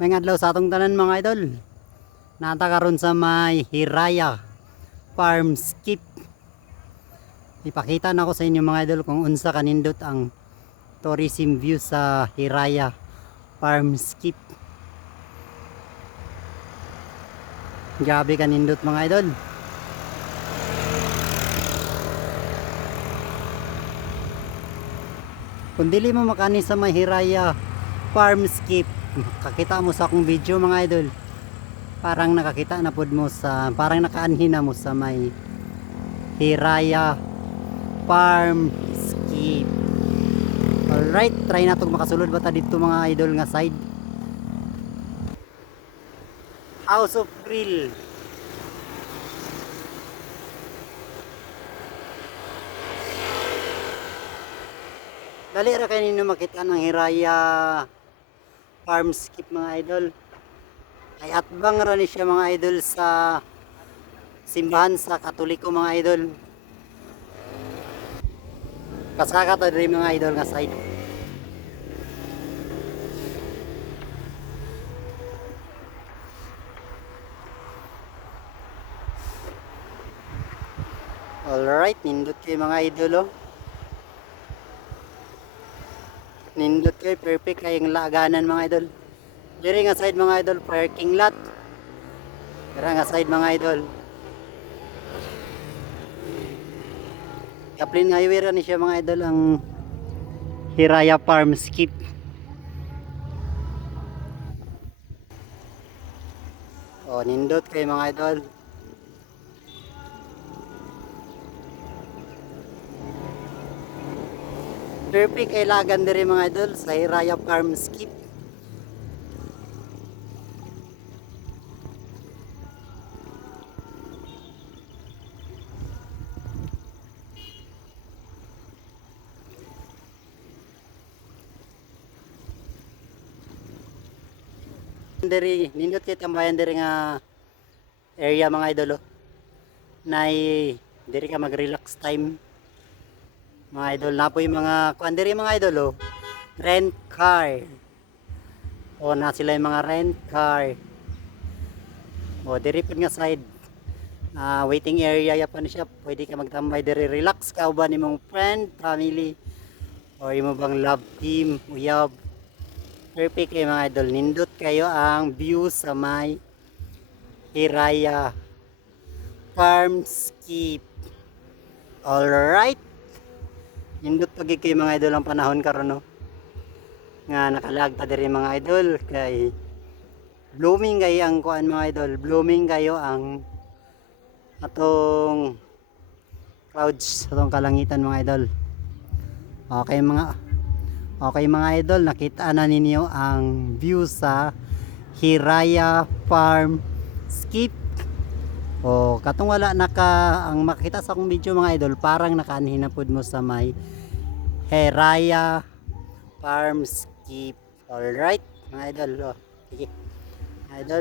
May adlaw sa atong tanan mga idol. Nata karon sa may Hiraya Farm Skip. Ipakita na ko sa inyo mga idol kung unsa kanindot ang tourism view sa Hiraya Farm Skip. Grabe kanindot mga idol. Kung dili mo makani sa may Hiraya Farm Skip, kakita mo sa akong video mga idol. Parang nakakita na pod mo sa, parang nakaanhin na mo sa may Hiraya Farm Skip. Alright, try na itong makasulod ba ta dito mga idol nga side. House of Grill. Dali ra kayo ninyo makita ng Hiraya Farm Skip mga idol. Ay atbang ra ni siya mga idol sa simbahan sa Katoliko mga idol. Kasaka to diri mga idol nga side. Alright, nindot kayo mga idol oh. Nindot kayo, perfect kayong laganan mga idol. Diri nga side mga idol, parking lot. Diri nga side mga idol. Kaplin nga iwira ni siya mga idol ang Hiraya Farm Skip. O, nindot kayo mga idol. Perfect kay lagan diri mga idol sa Hiraya Farm Skip. Diri nindot kay tambayan diri nga area mga idol oh. Nay diri ka mag-relax time. Mga idol na po yung mga kuan diri mga idol oh. Rent car. O na sila yung mga rent car. O diri pud nga side. Waiting area ya pa ni siya. Pwede ka magtambay diri, relax ka uban imong friend, family or imo bang love team, uyab. Perfect kayo mga idol. Nindot kayo ang view sa may Hiraya Farm Skip. Alright. Nindot pagi kayo mga idol ang panahon karon no. Nga nakalag ta diri mga idol kay blooming kayo ang kuan mga idol. Blooming kayo ang atong clouds, atong kalangitan mga idol. Okay mga idol, nakita na ninyo ang view sa Hiraya Farm Skip. O katong wala naka ang makita sa akong video mga idol, parang nakaanhin na pud mo sa may Hiraya Farm Skip. Alright mga idol. Sige. Idol.